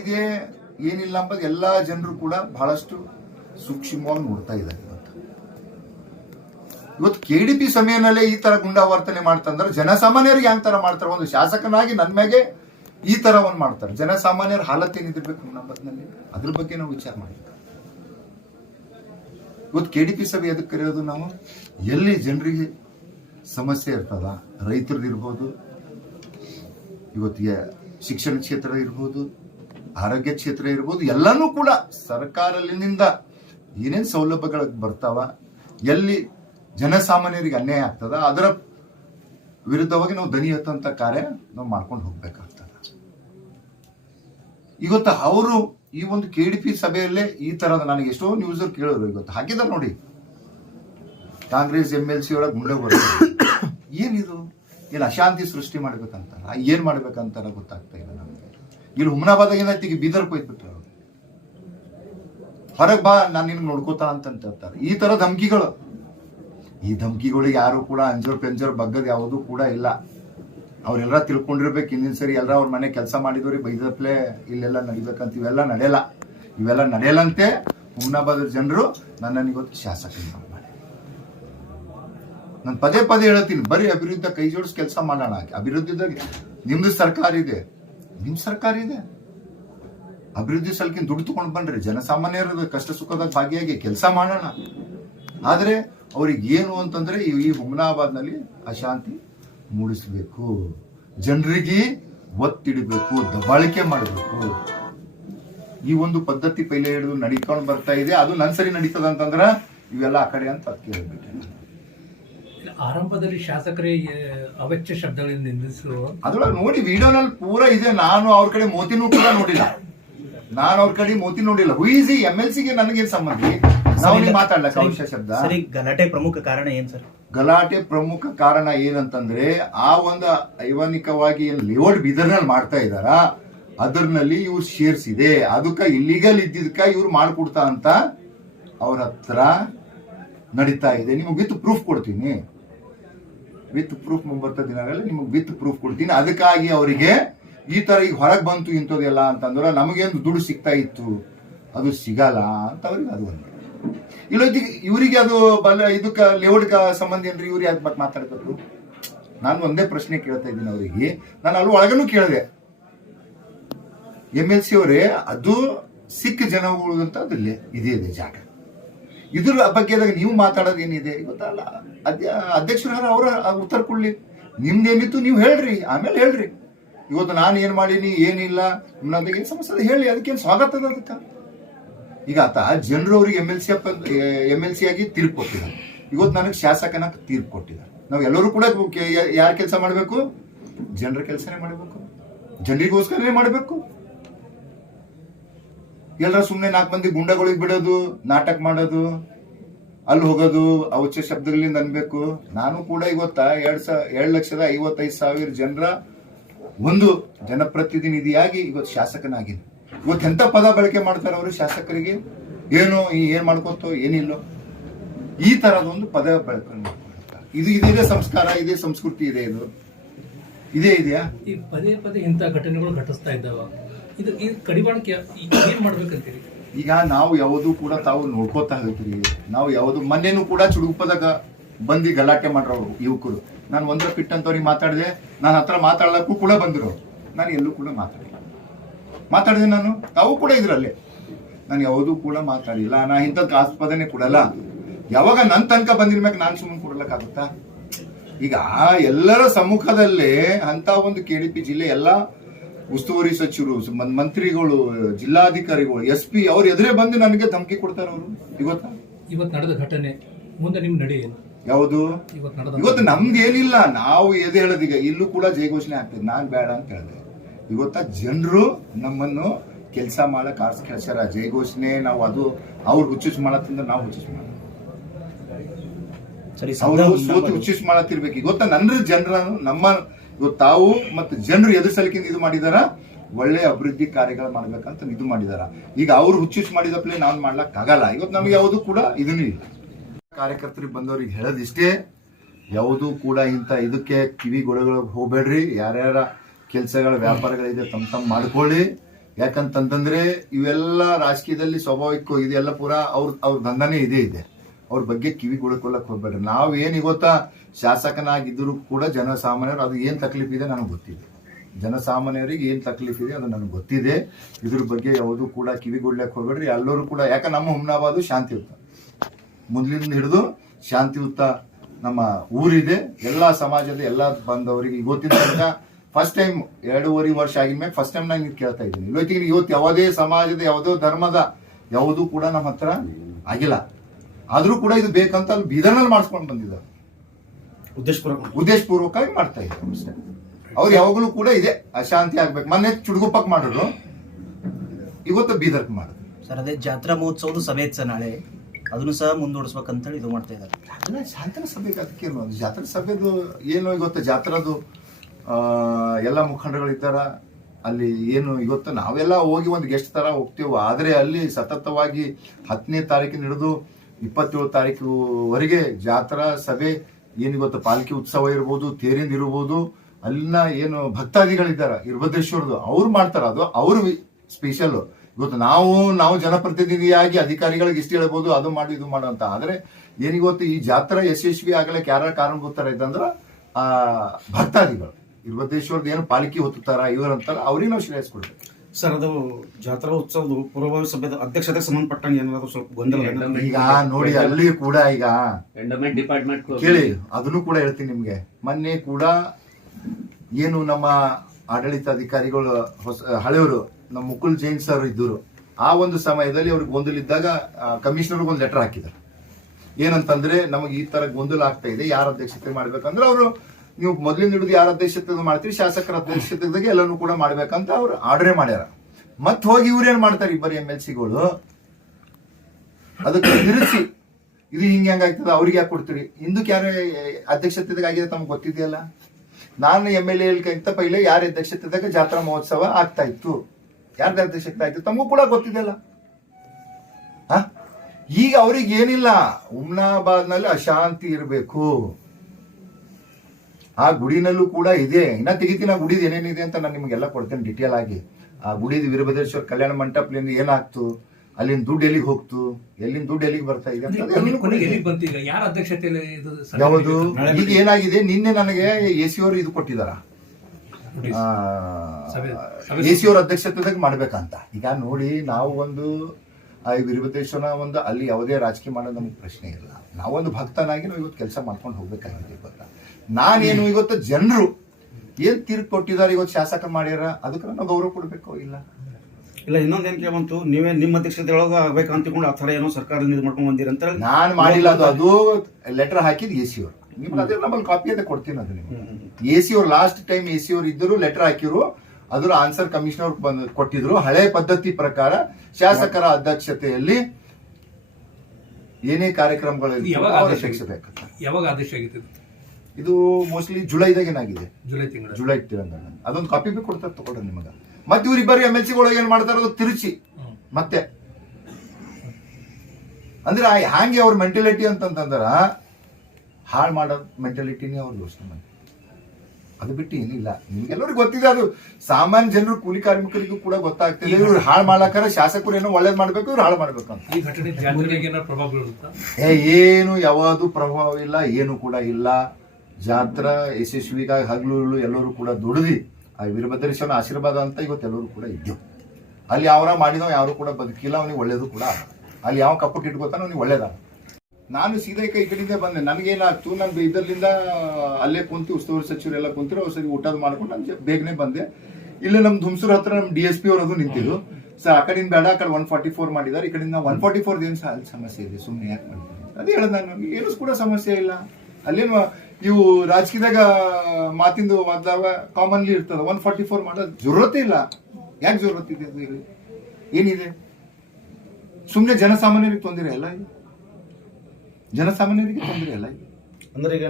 ಇದೆ ಏನಿಲ್ಲ ಅಂಬದು ಎಲ್ಲಾ ಜನರು ಕೂಡ ಬಹಳಷ್ಟು ಸೂಕ್ಷ್ಮವಾಗಿ ನೋಡ್ತಾ ಇದ್ದಾರೆ. ಇವತ್ತು KDP ಸಮಯನಲ್ಲೇ ಈ ತರ ಗುಂಡಾವರ್ತನೆ ಮಾಡ್ತಂದ್ರೆ ಜನಸಾಮಾನ್ಯರಿಗೆ ಯಾವ ತರ ಮಾಡ್ತಾರೆ? ಒಂದು ಶಾಸಕನಾಗಿ ನನ್ನ ಮ್ಯಾಗೆ ಈ ತರ ಒಂದು ಮಾಡ್ತಾರೆ. ಜನಸಾಮಾನ್ಯರ ಹಾಲತ್ ಏನಿದಿರ್ಬೇಕು ಹುಮ್ನಾಬಾದ್ನಲ್ಲಿ, ಅದ್ರ ಬಗ್ಗೆ ನಾವು ವಿಚಾರ ಮಾಡಬೇಕು. ಇವತ್ತು KDP ಸಭೆ ಎದಕ್ಕೆ ಕರೆಯೋದು? ನಾವು ಎಲ್ಲಿ ಜನರಿಗೆ ಸಮಸ್ಯೆ ಇರ್ತದ, ರೈತರದಿರ್ಬೋದು, ಇವತ್ತಿಗೆ ಶಿಕ್ಷಣ ಕ್ಷೇತ್ರ ಇರ್ಬೋದು, ಆರೋಗ್ಯ ಕ್ಷೇತ್ರ ಇರ್ಬೋದು, ಎಲ್ಲಾನು ಕೂಡ ಸರ್ಕಾರದಿಂದ ಏನೇನು ಸೌಲಭ್ಯಗಳು ಬರ್ತಾವ, ಎಲ್ಲಿ ಜನಸಾಮಾನ್ಯರಿಗೆ ಅನ್ಯಾಯ ಆಗ್ತದ, ಅದರ ವಿರುದ್ಧವಾಗಿ ನಾವು ದನಿ ಎತ್ತಂತ ಕಾರ್ಯ ನಾವು ಮಾಡ್ಕೊಂಡು ಹೋಗ್ಬೇಕಾಗ್ತದ. ಇವತ್ತು ಅವರು ಈ ಒಂದು KDP ಸಭೆಯಲ್ಲೇ ಈ ತರದ ನನಗೆ ಎಷ್ಟೋ ನ್ಯೂಸ್ ಕೇಳೋರು ಇವತ್ತು ಹಾಕಿದಾರೆ ನೋಡಿ, ಕಾಂಗ್ರೆಸ್ MLC ಒಳಗೆ ಮುಂದೆ ಬರೋದು ಏನಿದು, ಏನು ಅಶಾಂತಿ ಸೃಷ್ಟಿ ಮಾಡ್ಬೇಕಂತಾರ, ಏನ್ ಮಾಡ್ಬೇಕಂತಾರ ಗೊತ್ತಾಗ್ತಾ ಇಲ್ಲ ನಮ್ಗೆ. ಇಲ್ಲಿ ಹುಮ್ನಾಬಾದಾಗ ಏನಾಯ್ತು, ಬೀದರ್ ಕೊಯ್ದ್ಬಿಟ್ರು, ಹೊರಗೆ ಬಾ ನಾನು ನಿನ್ಗೆ ನೋಡ್ಕೋತಾ ಅಂತ ಹೇಳ್ತಾರೆ. ಈ ತರ ಧಮಕಿಗಳು, ಈ ಧಮಕಿಗಳಿಗೆ ಯಾರು ಕೂಡ ಅಂಜರ್ ಪೆಂಜರ್ ಬಗ್ಗದ್ ಯಾವುದೂ ಕೂಡ ಇಲ್ಲ. ಅವ್ರೆಲ್ಲ ತಿಳ್ಕೊಂಡಿರ್ಬೇಕು, ಹಿಂದಿನ ಸರಿ ಎಲ್ಲರ ಅವ್ರ ಮನೆ ಕೆಲಸ ಮಾಡಿದವ್ರಿಗೆ ಬೈದಪ್ಲೆ ಇಲ್ಲೆಲ್ಲ ನಡಿಬೇಕಂತ. ಇವೆಲ್ಲ ನಡೆಯಲ್ಲಂತೆ ಹುಮ್ನಾಬಾದ್ ಜನರು ನನ್ನನ್ನು ಇವತ್ತು ಶಾಸಕ ಮಾಡಿ. ನಾನು ಪದೇ ಪದೇ ಹೇಳ್ತೀನಿ, ಬರೀ ಅಭಿವೃದ್ಧಿ ಕೈ ಜೋಡಿಸಿ ಕೆಲಸ ಮಾಡೋಣ. ಅಭಿವೃದ್ಧಿದಾಗ ನಿಮ್ದು ಸರ್ಕಾರ ಇದೆ, ನಿಮ್ ಸರ್ಕಾರ ಇದೆ, ಅಭಿವೃದ್ಧಿ ಸಲ್ಕಿನ ದುಡ್ಡು ತಗೊಂಡು ಬನ್ರಿ, ಜನಸಾಮಾನ್ಯರ ಕಷ್ಟ ಸುಖದಾಗ ಭಾಗಿಯಾಗಿ ಕೆಲಸ ಮಾಡೋಣ. ಆದ್ರೆ ಅವ್ರಿಗೆ ಏನು ಅಂತಂದ್ರೆ ಈ ಹುಮ್ನಾಬಾದ್ನಲ್ಲಿ ಅಶಾಂತಿ ಮೂಡಿಸಬೇಕು, ಜನರಿಗೆ ಒತ್ತಿಡಬೇಕು, ದಬ್ಬಾಳಿಕೆ ಮಾಡಬೇಕು. ಈ ಒಂದು ಪದ್ಧತಿ ಪೈಲೆ ಹಿಡಿದು ನಡಿಕೊಂಡು ಬರ್ತಾ ಇದೆ. ಅದು ನನ್ ಸರಿ ನಡೀತದ ಅಂತಂದ್ರ ಇವೆಲ್ಲ ಆ ಕಡೆ ಅಂತ ಕೇಳ್ಬಿಟ್ಟೆ. ಆರಂಭದಲ್ಲಿ ಶಾಸಕರೇ ಅವೆಚ್ಚ ಶಬ್ದಗಳಿಂದ ನಿಂದಿಸುವ ಅದ್ರೊಳಗೆ ನೋಡಿ ವಿಡಿಯೋನಲ್ಲಿ ಪೂರಾ ಇದೆ. ನಾನು ಅವ್ರ ಕಡೆ ಮೋತಿನೂ ಕೂಡ ನೋಡಿಲ್ಲ, ಹುಯಿಸಿ MLC ಗೆ ನನಗೇನ್ ಸಂಬಂಧಿ? ನಾವು ಮಾತಾಡ್ಲಕ್ಕ ಅವಶ್ಯ ಶಬ್ದ. ಗಲಾಟೆ ಪ್ರಮುಖ ಕಾರಣ ಏನ್ ಸರ್? ಗಲಾಟೆ ಪ್ರಮುಖ ಕಾರಣ ಏನಂತಂದ್ರೆ ಆ ಒಂದು ಐವಾನಿಕವಾಗಿ ಲೇಔಟ್ ಬೀದರ್ನಲ್ಲಿ ಮಾಡ್ತಾ ಇದಾರ, ಅದರ್ನಲ್ಲಿ ಇವ್ರು ಶೇರ್ಸ್ ಇದೆ, ಅದಕ್ಕ ಇಲ್ಲಿಗಲ್ ಇದ್ದಿದ್ಕ ಇವ್ರು ಮಾಡ್ಕೊಡ್ತಾ ಅಂತ ಅವ್ರ ಹತ್ರ ನಡೀತಾ ಇದೆ. ನಿಮಗೆ ವಿತ್ ಪ್ರೂಫ್ ಕೊಡ್ತೀನಿ, ವಿತ್ ಪ್ರೂಫ್ ಮುಂಬರ್ತ ದಿನಗಳಲ್ಲಿ ನಿಮಗೆ ವಿತ್ ಪ್ರೂಫ್ ಕೊಡ್ತೀನಿ. ಅದಕ್ಕಾಗಿ ಅವರಿಗೆ ಈ ತರ ಈಗ ಹೊರಗೆ ಬಂತು ಇಂಥದ್ದೆಲ್ಲ ಅಂತಂದ್ರೆ ನಮಗೇನು ದುಡ್ಡು ಸಿಗ್ತಾ ಇತ್ತು, ಅದು ಸಿಗಲ್ಲ ಅಂತ ಅವ್ರಿಗೆ ಅದು ಒಂದು ಇಲ್ಲ. ಇವರಿಗೆ ಅದು ಇದಕ್ಕ ಲೇಔಟ್ ಸಂಬಂಧ ಏನ್ರಿ, ಇವ್ರು ಯಾಕೆ ಮತ್ತೆ ಮಾತಾಡ್ಬೇಕು? ನಾನು ಒಂದೇ ಪ್ರಶ್ನೆ ಕೇಳ್ತಾ ಇದ್ದೀನಿ ಅವರಿಗೆ. ನಾನು ಅಲ್ಲಿ ಒಳಗನು ಕೇಳಿದೆ, MLC ಅವರೇ ಅದು ಸಿಖ್ ಜನಗಳು ಅಂತ ಅದ್ರಲ್ಲಿ ಇದೆ ಜಾಗ, ಇದ್ರ ಬಗ್ಗೆದಾಗ ನೀವು ಮಾತಾಡೋದು ಏನಿದೆ ಇವತ್ತಲ್ಲ. ಅಧ್ಯಕ್ಷರು ಅವರ ಉತ್ತರ ಕೊಡ್ಲಿ, ನಿಮ್ದೇನಿತ್ತು ನೀವು ಹೇಳ್ರಿ, ಆಮೇಲೆ ಹೇಳ್ರಿ. ಇವತ್ತು ನಾನು ಏನ್ ಮಾಡೀನಿ ಏನಿಲ್ಲ ನಮಗೆ ಏನ್ ಸಮಸ್ಯೆ ಹೇಳಿ, ಅದಕ್ಕೇನು ಸ್ವಾಗತ ಅದ. ಅದಕ್ಕ ಈಗ ಆತ ಜನರು ಅವ್ರಿಗೆ MLC ಆಗಿ ತೀರ್ಪು ಕೊಟ್ಟಿದ್ದಾರೆ, ಇವತ್ತು ನನಗೆ ಶಾಸಕನ ತೀರ್ಪು ಕೊಟ್ಟಿದ್ದಾರೆ. ನಾವು ಎಲ್ಲರೂ ಕೂಡ ಯಾರ ಕೆಲಸ ಮಾಡಬೇಕು? ಜನರ ಕೆಲಸನೇ ಮಾಡಬೇಕು, ಜನರಿಗೋಸ್ಕರನೇ ಮಾಡಬೇಕು. ಎಲ್ಲರ ಸುಮ್ಮನೆ 4 ಮಂದಿ ಗುಂಡಗಳಿಗೆ ಬಿಡೋದು, ನಾಟಕ ಮಾಡೋದು, ಅಲ್ಲಿ ಹೋಗೋದು, ಅವುಚ್ಚ ಶಬ್ದಗಳಿಂದ ಅನ್ಬೇಕು. ನಾನು ಕೂಡ ಇವತ್ತ 2,55,000 ಜನರ ಒಂದು ಜನಪ್ರತಿನಿಧಿಯಾಗಿ ಇವತ್ತು ಶಾಸಕನಾಗಿನಿ. ಇವತ್ತು ಎಂತ ಪದ ಬಳಕೆ ಮಾಡ್ತಾರೆ ಅವರು ಶಾಸಕರಿಗೆ, ಏನು ಏನ್ ಮಾಡ್ಕೊತೋ ಏನಿಲ್ಲೋ ಈ ತರದ ಒಂದು ಪದ ಬಳಕೆ ಮಾಡ್ತಾರೆ. ಇದೇ ಸಂಸ್ಕಾರ, ಇದೇ ಸಂಸ್ಕೃತಿ ಇದೆ, ಇದೇ ಇದೆಯಾ? ಈ ಪದೇ ಪದೇ ಇಂಥ ಘಟನೆಗಳು ಘಟಿಸ್ತಾ ಇದ್ದಾವ, ಇದು ಕಡಿವಾಣಕ್ಕೆ ಏನ್ ಮಾಡ್ಬೇಕಂತೀರಿ? ಈಗ ನಾವು ಯಾವುದು ಕೂಡ ತಾವು ನೋಡ್ಕೋತಾ ಹೇಳ್ತೀರಿ. ನಾವು ಯಾವುದು ಮೊನ್ನೆನೂ ಕೂಡ ಚುಡುಪದಾಗ ಬಂದು ಗಲಾಟೆ ಮಾಡ್ರವ್ರು ಯುವಕರು. ನಾನು ಒಂದರ ಪಿಟ್ ಅಂತವ್ರಿಗೆ ಮಾತಾಡಿದೆ, ನಾನು ಹತ್ರ ಮಾತಾಡ್ಲಕ್ಕೂ ಕೂಡ ಬಂದಿರೋ, ನಾನು ಎಲ್ಲೂ ಕೂಡ ಮಾತಾಡಿದೆ. ನಾನು ತಾವು ಕೂಡ ಇದ್ರಲ್ಲಿ ನಾನು ಯಾವುದೂ ಕೂಡ ಮಾತಾಡಿಲ್ಲ. ನಾ ಇಂಥದ್ದು ಆಸ್ಪದನೆ ಕೊಡಲ್ಲ. ಯಾವಾಗ ನನ್ನ ತನಕ ಬಂದಿರ್ಬೇಕು ನಾನು ಸುಮ್ಮನೆ ಕೊಡ್ಲಕ್ಕಾಗುತ್ತಾ? ಈಗ ಎಲ್ಲರ ಸಮ್ಮುಖದಲ್ಲೇ ಅಂತ ಒಂದು KDP ಜಿಲ್ಲೆ ಎಲ್ಲ ಉಸ್ತುವಾರಿ ಸಚಿವರು, ಮಂತ್ರಿಗಳು, ಜಿಲ್ಲಾಧಿಕಾರಿಗಳು, SP ಅವ್ರು ಎದುರೇ ಬಂದು ನನಗೆ ಧಮಕಿ ಕೊಡ್ತಾರೆ. ಅವರು ಇವತ್ತು ನಡೆದ ಘಟನೆ ಮುಂದೆ ನಿಮ್ ನಡೆ ಏನು? ಯಾವುದು ಇವತ್ತು ನಮ್ದು ಏನಿಲ್ಲ, ನಾವು ಎದೆ ಹೇಳೋದೀಗ ಇಲ್ಲೂ ಕೂಡ ಜಯಘೋಷಣೆ ಆಗ್ತದೆ. ನಾನ್ ಬೇಡ ಅಂತ ಹೇಳಿದೆ. ಇವತ್ತ ಜನರು ನಮ್ಮನ್ನು ಕೆಲಸ ಮಾಡಕ್ ಆರ್ಸ್ ಕೆಲ್ಸಾರ, ಜಯಘೋಷಣೆ ನಾವು ಅದು ಅವ್ರು ಹುಚ್ಚುಚ್ ಮಾಡತ್ತಂದ್ರೆ ನಾವು ಹುಚ್ಚುಚ್ ಮಾಡ, ಅವರು ಸೋತು ಹುಚ್ಚುಚ್ ಮಾಡತ್ತಿರ್ಬೇಕು. ಇವತ್ತ ನನ್ನ ಜನರ ನಮ್ಮ ಇವತ್ತು ತಾವು ಮತ್ತು ಜನರು ಎದುರು ಸಲಕಿಂದ ಇದು ಮಾಡಿದಾರ, ಒಳ್ಳೆ ಅಭಿವೃದ್ಧಿ ಕಾರ್ಯಗಳು ಮಾಡ್ಬೇಕಂತ ಇದು ಮಾಡಿದಾರ. ಈಗ ಅವ್ರು ಹುಚ್ಚುಚ್ ಮಾಡಿದಪ್ಲೆ ನಾವು ಮಾಡ್ಲಕ್ ಆಗಲ್ಲ. ಇವತ್ತು ನಮ್ಗೆ ಯಾವುದು ಕೂಡ ಇದನ್ನೂ ಇಲ್ಲ. ಕಾರ್ಯಕರ್ತರಿಗೆ ಬಂದವ್ರಿಗೆ ಹೇಳೋದಿಷ್ಟೇ, ಯಾವುದೂ ಕೂಡ ಇಂಥ ಇದಕ್ಕೆ ಕಿವಿಗೊಳಗಳಿಗೆ ಹೋಗ್ಬೇಡ್ರಿ. ಯಾರ್ಯಾರ ಕೆಲಸಗಳ ವ್ಯಾಪಾರಗಳಿದೆ ತಮ್ಮ ಮಾಡ್ಕೊಳ್ಳಿ. ಯಾಕಂತಂದ್ರೆ ಇವೆಲ್ಲ ರಾಜಕೀಯದಲ್ಲಿ ಸ್ವಾಭಾವಿಕ ಇದೆಲ್ಲ ಪೂರಾ ಅವ್ರ ದಂಧನೇ ಇದೆ ಅವ್ರ ಬಗ್ಗೆ ಕಿವಿ ಕೊಡಕೊಳ್ಳಕ್ ಹೋಗ್ಬೇಡ್ರಿ. ನಾವೇನು ಇವತ್ತ ಶಾಸಕನಾಗಿದ್ದರೂ ಕೂಡ ಜನಸಾಮಾನ್ಯರು ಅದು ಏನ್ ತಕ್ಲೀಫ್ ಇದೆ ನನಗೆ ಗೊತ್ತಿದೆ. ಜನಸಾಮಾನ್ಯರಿಗೆ ಏನ್ ತಕ್ಲೀಫ್ ಇದೆ ಅದು ನನಗೆ ಗೊತ್ತಿದೆ. ಇದ್ರ ಬಗ್ಗೆ ಯಾವುದು ಕೂಡ ಕಿವಿಗೊಡ್ಲಕ್ಕೆ ಹೋಗ್ಬೇಡ್ರಿ. ಎಲ್ಲರೂ ಕೂಡ ಯಾಕೆ ನಮ್ಮ ಹುಮ್ನಾಬಾದು ಶಾಂತಿಯುತ, ಮೊದಲಿಂದ ಹಿಡಿದು ಶಾಂತಿಯುತ ನಮ್ಮ ಊರಿದೆ. ಎಲ್ಲಾ ಸಮಾಜದ ಎಲ್ಲಾ ಬಂದವರಿಗೆ ಇವತ್ತಿನ ತನಕ ಫಸ್ಟ್ ಟೈಮ್ 2.5 ವರ್ಷ ಆಗಿದ್ಮೇಲೆ ಫಸ್ಟ್ ಟೈಮ್ ನಾನು ಕೇಳ್ತಾ ಇದ್ದೀನಿ. ಇವತ್ತು ಯಾವುದೇ ಸಮಾಜದ ಯಾವುದೋ ಧರ್ಮದ ಯಾವುದೂ ಕೂಡ ನಮ್ಮ ಹತ್ರ ಆಗಿಲ್ಲ. ಆದ್ರೂ ಕೂಡ ಇದು ಬೇಕಂತ ಅಲ್ಲಿ ಬೀದರ್ನಲ್ಲಿ ಮಾಡಿಸ್ಕೊಂಡು ಬಂದಿದ್ದಾರೆ. ಉದ್ದೇಶಪೂರ್ವಕವಾಗಿ ಮಾಡ್ತಾ ಇದ್ದಾರೆ ಅಷ್ಟೇ. ಅವ್ರು ಯಾವಾಗಲೂ ಕೂಡ ಇದೆ ಅಶಾಂತಿ ಆಗ್ಬೇಕು. ಮೊನ್ನೆ ಚುಡುಗುಪ್ಪಕ್ ಮಾಡಿದ್ರು, ಇವತ್ತು ಬೀದರ್ಕ್ ಮಾಡಿದ್ರು. ಸರ್ ಅದೇ ಜಾತ್ರಾ ಮಹೋತ್ಸವದ ಸಭೆ ಇತ್ತು ಸರ್ ನಾಳೆ, ಅದನ್ನು ಸಹ ಮುಂದೂಡಿಸ್ಬೇಕಂತೇಳಿ ಇದು ಮಾಡ್ತಾ ಇದ್ದಾರೆ. ಅಲ್ಲ ಜಾತ್ರಾ ಸಭೆಗೆ ಅದಕ್ಕೇನು, ಜಾತ್ರಾ ಸಭೆದು ಏನು ಇವತ್ತು ಜಾತ್ರಾದು ಎಲ್ಲ ಮುಖಂಡಗಳಿದ್ದಾರ ಅಲ್ಲಿ. ಏನು ಇವತ್ತು ನಾವೆಲ್ಲ ಹೋಗಿ ಒಂದು ಗೆಸ್ಟ್ ತರ ಹೋಗ್ತೇವೆ, ಆದ್ರೆ ಅಲ್ಲಿ ಸತತವಾಗಿ 10ನೇ ತಾರೀಕಿನ ಹಿಡಿದು 27 ತಾರೀಕುವರೆಗೆ ಜಾತ್ರಾ ಸಭೆ ಏನು ಇವತ್ತು ಪಾಲ್ಕಿ ಉತ್ಸವ ಇರ್ಬೋದು, ತೇರಿಂದ ಇರ್ಬೋದು, ಅಲ್ಲಿನ ಏನು ಭಕ್ತಾದಿಗಳಿದ್ದಾರೆ ವೀರಭದ್ರೇಶ್ವರದು ಅವ್ರು ಮಾಡ್ತಾರ, ಅದು ಅವ್ರು ಸ್ಪೆಷಲ್. ಇವತ್ತು ನಾವು ಜನಪ್ರತಿನಿಧಿಯಾಗಿ ಅಧಿಕಾರಿಗಳಿಗೆ ಇಷ್ಟು ಹೇಳ್ಬೋದು, ಅದು ಮಾಡಿ ಇದು ಮಾಡು ಅಂತ. ಆದ್ರೆ ಏನಿವತ್ತು ಈ ಜಾತ್ರಾ ಯಶಸ್ವಿ ಆಗಲಿಕ್ಕೆ ಯಾರ ಕಾರಣಭೂತರ ಇದ್ದಂದ್ರ ಆ ಭಕ್ತಾದಿಗಳು ವೀರಭದ್ರೇಶ್ವರದ ಏನು ಪಾಲಿಕೆ ಹೊತ್ತಾರ ಇವರಂತಾರ, ಅವ್ರಿಗೆ ನಾವು ಶ್ರೇಯಸ್ಕೊಡ್ಬೇಕು. ಸರ್ ಅದು ಜಾತ್ರಾ ಉತ್ಸವದ ಪೂರ್ವಭಾವಿ ಸಭೆದ ಅಧ್ಯಕ್ಷತೆಗೆ ಸಂಬಂಧಪಟ್ಟಂಗೆ ಏನಾದ್ರು ಸ್ವಲ್ಪ ಗೊಂದಲ ಈಗ ನೋಡಿ ಅಲ್ಲಿ ಕೂಡ ಈಗ ಎಂಡೋಮೆಂಟ್ ಡಿಪಾರ್ಟ್ಮೆಂಟ್ ಕೇಳಿ, ಅದನ್ನು ಕೂಡ ಹೇಳ್ತೀನಿ ನಿಮ್ಗೆ. ಮೊನ್ನೆ ಕೂಡ ಏನು ನಮ್ಮ ಆಡಳಿತಾಧಿಕಾರಿಗಳು ಹಳೆಯವರು ನಮ್ಮ ಮುಕುಲ್ ಜೈನ್ ಸರ್ ಇದ್ದರು. ಆ ಒಂದು ಸಮಯದಲ್ಲಿ ಅವ್ರಿಗೆ ಗೊಂದಲ ಇದ್ದಾಗ ಕಮಿಷನರ್ಗೆ ಒಂದು ಲೆಟರ್ ಹಾಕಿದ್ದಾರೆ. ಏನಂತಂದ್ರೆ ನಮಗೆ ಈ ತರ ಗೊಂದಲ ಆಗ್ತಾ ಇದೆ, ಯಾರ ಅಧ್ಯಕ್ಷತೆ ಮಾಡ್ಬೇಕಂದ್ರೆ ಅವರು ನೀವು ಮೊದಲಿನ ಹಿಡಿದು ಯಾರ ಅಧ್ಯಕ್ಷತೆ ಮಾಡ್ತೀರಿ, ಶಾಸಕರ ಅಧ್ಯಕ್ಷತೆಗೆ ಎಲ್ಲನೂ ಕೂಡ ಮಾಡ್ಬೇಕಂತ ಅವ್ರು ಆರ್ಡರ್ ಮಾಡ್ಯಾರ. ಮತ್ ಹೋಗಿ ಇವ್ರೇನ್ ಮಾಡ್ತಾರೆ, ಇಬ್ಬರು MLCಗಳು ಅದಕ್ಕೆ ತಿರುಚಿ ಇದು ಹಿಂಗೆ ಹೆಂಗಾಗ್ತದೆ, ಅವ್ರಿಗೆ ಯಾಕೆ ಕೊಡ್ತೀರಿ, ಹಿಂದಕ್ಕೆ ಯಾರ ಅಧ್ಯಕ್ಷತೆದಾಗ ಆಗಿದೆ ತಮ್ಗೆ ಗೊತ್ತಿದೆಯಲ್ಲ. ನಾನು MLA ಅಂತ ಪೈಲೆ ಯಾರ ಅಧ್ಯಕ್ಷತೆದಾಗ ಜಾತ್ರಾ ಮಹೋತ್ಸವ ಆಗ್ತಾ ಇತ್ತು, ಯಾರ್ದ ಅಧ್ಯಕ್ಷತೆ ಆಯ್ತು ತಮಗೂ ಕೂಡ ಗೊತ್ತಿದೆಯಲ್ಲ. ಈಗ ಅವ್ರಿಗೆ ಏನಿಲ್ಲ, ಹುಮ್ನಾಬಾದ್ ನಲ್ಲಿ ಅಶಾಂತಿ ಇರಬೇಕು. ಆ ಗುಡಿನಲ್ಲೂ ಕೂಡ ಇದೆ, ಇನ್ನ ತೆಗಿತೀನಿ ಆ ಗುಡಿದ ಏನೇನಿದೆ ಅಂತ ನಾನು ನಿಮ್ಗೆಲ್ಲ ಕೊಡ್ತೇನೆ ಡಿಟೇಲ್ ಆಗಿ. ಆ ಗುಡಿದ ವೀರಭದ್ರೇಶ್ವರ ಕಲ್ಯಾಣ ಮಂಟಪದಿಂದ ಏನಾಗ್ತು, ಅಲ್ಲಿನ ದುಡ್ಡು ಎಲ್ಲಿಗೆ ಹೋಗ್ತು, ಎಲ್ಲಿಂದ ದುಡ್ಡು ಎಲ್ಲಿಗೆ ಬರ್ತಾ ಇದೆ ಯಾವುದು. ಈಗ ಏನಾಗಿದೆ, ನಿನ್ನೆ ನನಗೆ AC ಅವರು ಇದು ಕೊಟ್ಟಿದಾರ, AC ಅವ್ರ ಅಧ್ಯಕ್ಷತೆದಾಗ ಮಾಡ್ಬೇಕಂತ. ಈಗ ನೋಡಿ, ನಾವು ಒಂದು ವೀರಭದ್ರೇಶ್ವರ ಒಂದು ಅಲ್ಲಿ ಯಾವುದೇ ರಾಜಕೀಯ ಮಾಡೋದು ನಮ್ಗೆ ಪ್ರಶ್ನೆ ಇಲ್ಲ. ನಾವೊಂದು ಭಕ್ತನಾಗಿ ನಾವು ಇವತ್ತು ಕೆಲಸ ಮಾಡ್ಕೊಂಡು ಹೋಗ್ಬೇಕಾಗಿದೆ. ಗೊತ್ತಾ, ನಾನೇನು ಇವತ್ತು ಜನರು ಏನ್ ತೀರ್ಪು ಕೊಟ್ಟಿದ್ದಾರೆ, ಇವತ್ತು ಶಾಸಕ ಮಾಡ್ಯಾರ, ಅದಕ್ಕೆ ನಾವು ಗೌರವ ಕೊಡ್ಬೇಕು. ಇಲ್ಲ ಇನ್ನೊಂದೇನ್ ಕೇಳ್ಬಂತು, ನೀವೇ ನಿಮ್ಮ ಅಧ್ಯಕ್ಷತೆ ಒಳಗ ಆಗ್ಬೇಕಂತ ತಿಳ್ಕೊಂಡು ಆ ಥರ ಏನೋ ಸರ್ಕಾರ ಇದು ಮಾಡ್ಕೊಂಡು ಬಂದಿರ ಅಂತ ನಾನು ಮಾಡಿಲ್ಲ. ಅದು ಲೆಟರ್ ಹಾಕಿದ್ AC ಅವ್ರು. ನಿಮ್ಗೆ ಅದೇ ನಮ್ಮಲ್ಲಿ ಕಾಪಿ ಅದೇ ಕೊಡ್ತೀನಿ. ಅದು ನಿಮ್ಗೆ AC ಅವ್ರು ಲಾಸ್ಟ್ ಟೈಮ್ AC ಅವ್ರು ಇದ್ದರು, ಲೆಟರ್ ಹಾಕಿರು, ಅದ್ರ ಆನ್ಸರ್ ಕಮಿಷನರ್ ಬಂದು ಕೊಟ್ಟಿದ್ರು. ಹಳೆ ಪದ್ಧತಿ ಪ್ರಕಾರ ಶಾಸಕರ ಅಧ್ಯಕ್ಷತೆಯಲ್ಲಿ ಏನೇ ಕಾರ್ಯಕ್ರಮಗಳು ಅಧ್ಯಕ್ಷತೆ ಯಾವಾಗ ಆದೇಶ ಆಗಿತ್ತು? ಇದು ಮೋಸ್ಟ್ಲಿ ಜುಲೈದಾಗ ಏನಾಗಿದೆ, ಜುಲೈ ತಿಂಗಳ. ಅದೊಂದು ಕಾಪಿ ಬಿ ಕೊಡ್ತಾರೆ, ತಗೊಳ್ರಿ ನಿಮಗ. ಮತ್ತೆ ಇವ್ರಿಬ್ಬರು MLCಗಳು ಏನ್ ಮಾಡ್ತಾರ, ಅದು ತಿರುಚಿ ಮತ್ತೆ ಅಂದ್ರೆ ಹ್ಯಾಂಗೆ ಅವ್ರ ಮೆಂಟಾಲಿಟಿ ಅಂತಂದ್ರ ಹಾಳು ಮಾಡೋ ಮೆಂಟಾಲಿಟಿನೇ ಅವ್ರು ಯೋಚನೆ ಮಾಡಿ. ಅದು ಬಿಟ್ಟು ಏನಿಲ್ಲ, ನಿಮ್ಗೆಲ್ಲರಿಗೂ ಗೊತ್ತಿದೆ. ಅದು ಸಾಮಾನ್ಯ ಜನರು, ಕೂಲಿ ಕಾರ್ಮಿಕರಿಗೂ ಕೂಡ ಗೊತ್ತಾಗ್ತಿದೆ. ಇವ್ರು ಹಾಳು ಮಾಡ್ಲಾಕಾರ ಶಾಸಕರು ಏನೋ ಒಳ್ಳೇದ್ ಮಾಡ್ಬೇಕು, ಇವ್ರು ಹಾಳು ಮಾಡ್ಬೇಕು ಅಂತ. ಏನು ಯಾವುದು ಪ್ರಭಾವ ಇಲ್ಲ, ಏನು ಕೂಡ ಇಲ್ಲ. ಜಾತ್ರಾ ಯಶಸ್ವಿಗಾಗಿ ಹಗಲು ಎಲ್ಲರೂ ಕೂಡ ದುಡಿದಿ ಆ ವೀರಭದ್ರೇಶ್ವರ ಆಶೀರ್ವಾದ ಅಂತ ಇವತ್ತು ಎಲ್ಲರೂ ಕೂಡ ಇದ್ದೇವೆ. ಅಲ್ಲಿ ಯಾವ್ರ ಮಾಡಿದವ ಯಾರು ಕೂಡ ಬದುಕಿಲ್ಲ, ಅವನಿಗೆ ಒಳ್ಳೇದು ಕೂಡ ಆಗ. ಅಲ್ಲಿ ಯಾವ ಕಪ್ಪಟ್ಟು ಇಟ್ಕೋತಾನ ಅವನಿಗೆ ಒಳ್ಳೇದಾಗ. ನಾನು ಸೀದಾ ಈ ಕಡೆಯಿಂದ ಬಂದೆ. ನನಗೇನಾಗ್ತು, ನಾನು ಇದರಿಂದ ಅಲ್ಲೇ ಕುಂತು ಉಸ್ತುವಾರಿ ಸಚಿವರೆಲ್ಲ ಕುಂತಿರೋ ಅವ್ರ ಸರಿ ಊಟದ ಮಾಡ್ಕೊಂಡು ನಾನು ಬೇಗನೆ ಬಂದೆ. ಇಲ್ಲಿ ನಮ್ಮ ಧುಮ್ಸೂರ್ ಹತ್ರ ನಮ್ಮ DSP ಅವರದು ನಿಂತಿದ್ದು. ಸರ್ ಆ ಕಡೆಯಿಂದ ಬೇಡ, ಆ ಕಡೆ 144 ಮಾಡಿದ್ದಾರೆ, ಈ ಕಡೆಯಿಂದ 144 ಏನು ಅಲ್ಲಿ ಸಮಸ್ಯೆ ಇದೆ, ಸುಮ್ಮನೆ ಯಾಕೆ ಮಾಡಿದ್ದೀನಿ ಅದೇ ಹೇಳೋದು. ನನಗೆ ಏನು ಕೂಡ ಸಮಸ್ಯೆ ಇಲ್ಲ. ಅಲ್ಲೇನು ಇವು ರಾಜಕೀಯದಾಗ ಮಾತಿಂದ ವಾದಾಗ ಕಾಮನ್ಲಿ ಇರ್ತದೆ. 144 ಮಾಡೋದು ಜರೂರತೆ ಇಲ್ಲ. ಯಾಕೆ ಜರೂರತ್ ಇದೆ, ಅದು ಹೇಳಿ ಏನಿದೆ? ಸುಮ್ಮನೆ ಜನಸಾಮಾನ್ಯರಿಗೆ ತೊಂದರೆ ಅಲ್ಲ, ಜನಸಾಮಾನ್ಯರಿಗೆ ತೊಂದರೆ ಅಲ್ಲ. ಅಂದ್ರೆ ಈಗ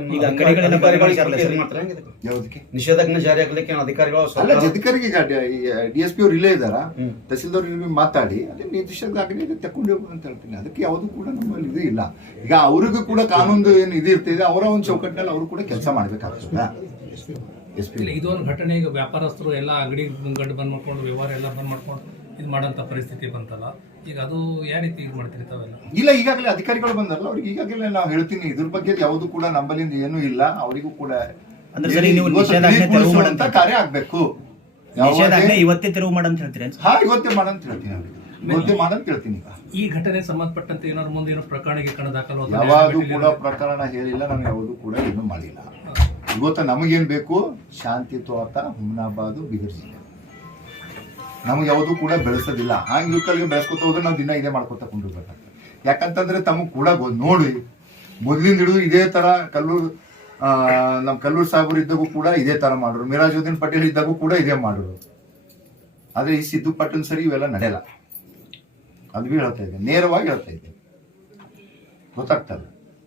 ಯಾವುದಕ್ಕೆ ನಿಷೇಧಾಜ್ಞೆ ಜಾರಿ ಆಗ್ಲಿಕ್ಕೆ ಅಧಿಕಾರಿಗಳು ಅಲ್ಲ, ಅಧಿಕಾರಿಗೆ DSP ಅವ್ರು ಇಲ್ಲೇ ಇದ್ದಾರ, ತಹಸೀಲ್ದಾರ್ ಮಾತಾಡಿ ಅದೇ ನಿಷೇಧಾಜ್ಞೆ ತಕೊಂಡು ಹೋಗು ಅಂತ ಹೇಳ್ತೀನಿ. ಅದಕ್ಕೆ ಯಾವುದು ಕೂಡ ನಮ್ಮಲ್ಲಿ ಇದು ಇಲ್ಲ. ಈಗ ಅವ್ರಿಗೂ ಕೂಡ ಕಾನೂನು ಏನು ಇದು ಇರ್ತಿದೆ, ಅವರ ಒಂದು ಚೌಕಟ್ಟಿನಲ್ಲಿ ಅವರು ಕೂಡ ಕೆಲಸ ಮಾಡ್ಬೇಕಾಗ್ತದೆ. ಎಸ್ ಪಿ ಇಲ್ಲ ಇದು ಒಂದು ಘಟನೆ. ಈಗ ವ್ಯಾಪಾರಸ್ಥರು ಎಲ್ಲ ಅಂಗಡಿ ಮುಂಗಡ್ಡು ಬಂದ್ ಮಾಡ್ಕೊಂಡು ವ್ಯವಹಾರ ಎಲ್ಲ ಬಂದ್ ಮಾಡ್ಕೊಂಡು ಇದು ಮಾಡೋಂಥ ಪರಿಸ್ಥಿತಿ ಬಂತಲ್ಲ, ಈಗ ಅದು ಯಾವ ರೀತಿ ಇದು ಮಾಡ್ತೀರಿ ತಾವೆಲ್ಲ? ಇಲ್ಲ, ಈಗಾಗಲೇ ಅಧಿಕಾರಿಗಳು ಬಂದಾರಲ್ಲ, ಅವ್ರಿಗೆ ಈಗಾಗಲೇ ನಾವು ಹೇಳ್ತೀನಿ, ಇದ್ರ ಬಗ್ಗೆ ಯಾವುದು ಕೂಡ ನಮ್ಮಲ್ಲಿಂದ ಏನೂ ಇಲ್ಲ. ಅವರಿಗೂ ಕೂಡ ಅಂದ್ರೆ ಸರಿ, ನೀವು ಇವತ್ತು ನಿಷೇಧಾಜ್ಞೆ ತೆರವು ತಿಳಿಸುವಂತ ಮಾಡಂತ ಕಾರ್ಯ ಆಗ್ಬೇಕು. ನಿಷೇಧಾಜ್ಞೆ ಇವತ್ತೇ ತೆರವು ಮಾಡಂತ ಹೇಳ್ತೀರಿ? ಹಾ, ಇವತ್ತೇ ಮಾಡಂತ ಹೇಳ್ತೀನಿ, ಅವ್ರಿಗೆ ಇವತ್ತೇ ಮಾಡಂತ ಹೇಳ್ತೀನಿ. ಈಗ ಈ ಘಟನೆ ಸಂಬಂಧಪಟ್ಟಂತೆ ಏನಾದ್ರು ಮುಂದೆ ಏನೋ ಪ್ರಕರಣ ದಾಖಲು ಯಾವುದು ಕೂಡ ಪ್ರಕರಣ ಹೇಳಿಲ್ಲ, ನಾವು ಯಾವುದು ಕೂಡ ಏನು ಮಾಡಿಲ್ಲ. ಇವತ್ತು ನಮಗೇನ್ ಬೇಕು? ಶಾಂತಿಯುತ ಹುಮ್ನಾಬಾದು ಬೀದರ್ ಜಿಲ್ಲೆ. ನಮ್ಗೆ ಯಾವುದು ಕೂಡ ಬೆಳೆಸೋದಿಲ್ಲ. ಹಂಗೆ ಯುವಕರಿಗೆ ಬೆಳೆಸ್ಕೊತ ಹೋದ್ರೆ ನಾವು ದಿನ ಇದೇ ಮಾಡ್ಕೊತ ಕೊಂಡಿರ್ಬೇಕಾಗ್ತದೆ. ಯಾಕಂತಂದ್ರೆ ತಮಗೆ ಕೂಡ ನೋಡಿ, ಮೊದ್ಲಿಂದ ಹಿಡಿದು ಇದೇ ತರ ನಮ್ಮ ಕಲ್ಲೂರು ಸಾಹೇಬರು ಇದ್ದಾಗೂ ಕೂಡ ಇದೇ ತರ ಮಾಡೋರು, ಮಿರಾಜುದ್ದೀನ್ ಪಟೇಲ್ ಇದ್ದಾಗೂ ಕೂಡ ಇದೇ ಮಾಡೋರು. ಆದ್ರೆ ಈ ಸಿದ್ದು ಪಟ್ಟಣ್ ಸರಿ ಇವೆಲ್ಲ ನಡೆಯಲ್ಲ. ಅದು ಬಿ ಹೇಳ್ತಾ ಇದ್ದೆ, ನೇರವಾಗಿ ಹೇಳ್ತಾ ಇದ್ದೆ, ಗೊತ್ತಾಗ್ತದೆ.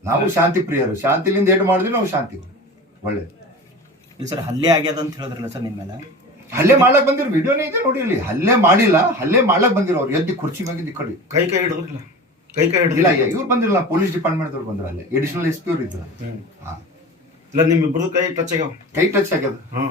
ನಾವು ಶಾಂತಿ ಪ್ರಿಯರು, ಶಾಂತಿಲಿಂದ ಏಟು ಮಾಡಿದ್ವಿ ನಾವು ಶಾಂತಿ ಒಳ್ಳೇದು. ಇಲ್ಲ ಸರ್, ಹಲ್ಲೆ ಆಗ್ಯದ ಅಂತ ಹೇಳಿದ್ರಲ್ಲ ಸರ್ ನಿಮ್ಮ ಮೇಲೆ? ಹಲ್ಲೆ ಮಾಡ್ಲಕ್ ಬಂದಿರೋ ವಿಡಿಯೋನೇ ಇದೆ ನೋಡಿ. ಅಲ್ಲಿ ಹಲ್ಲೆ ಮಾಡಿಲ್ಲ, ಹಲ್ಲೆ ಮಾಡ್ಲಕ್ ಬಂದಿರೋ ಅವ್ರು ಎದ್ದು ಕುರ್ಚಿ ಮ್ಯಾಗಿಂದ ಈ ಕಡೆ ಕೈ ಹಿಡಿದ್ರಿಲ್ಲ? ಕೈ ಇಲ್ಲ, ಹಿಡಿದಿಲ್ಲ? ಇವ್ರು ಬಂದಿರಲ್ಲ, ಪೊಲೀಸ್ ಡಿಪಾರ್ಟ್ಮೆಂಟ್ ಅವ್ರು ಬಂದ್ರ, ಅಲ್ಲೇ ಎಡಿಷನಲ್ SP ಅವ್ರು ಇದ್ರು. ಹಾ, ಇಲ್ಲ, ನಿಮ್ ಇಬ್ರು ಕೈ ಟಚ್ ಆಗ್ಯಾವ? ಕೈ ಟಚ್ ಆಗ್ಯದ. ಹಾ,